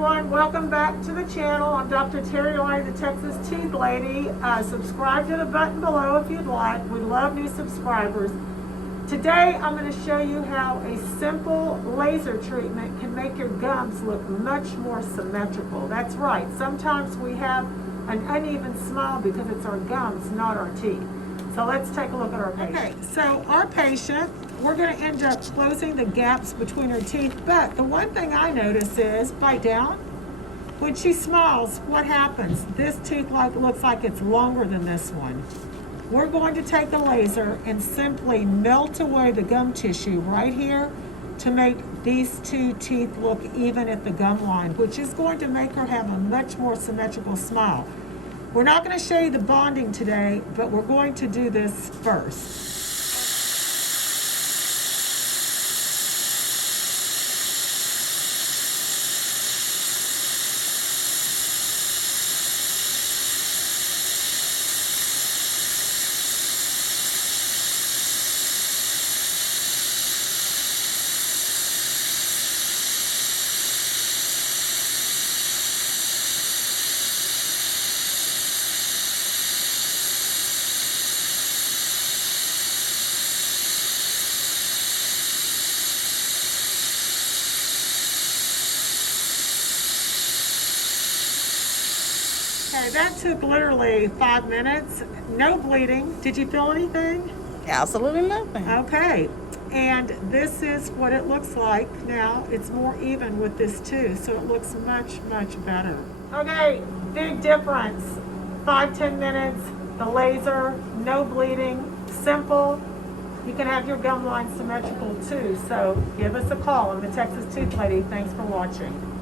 everyone, welcome back to the channel. I'm Dr. Terri Alani, the Texas Tooth Lady. Subscribe to the button below if you'd like. We love new subscribers. Today I'm going to show you how a simple laser treatment can make your gums look much more symmetrical. That's right, sometimes we have an uneven smile because it's our gums, not our teeth. So let's take a look at our patient. Okay, so our patient, we're going to end up closing the gaps between her teeth, but the one thing I notice is, bite down, when she smiles, what happens? This tooth looks like it's longer than this one. We're going to take the laser and simply melt away the gum tissue right here to make these two teeth look even at the gum line, which is going to make her have a much more symmetrical smile. We're not going to show you the bonding today, but we're going to do this first. Okay, that took literally 5 minutes. No bleeding. Did you feel anything? Absolutely nothing. Okay, and this is what it looks like now. It's more even with this too, so it looks much, much better. Okay, big difference. 5-10 minutes, the laser, no bleeding, simple. You can have your gum line symmetrical too, so give us a call. I'm the Texas Tooth Lady. Thanks for watching.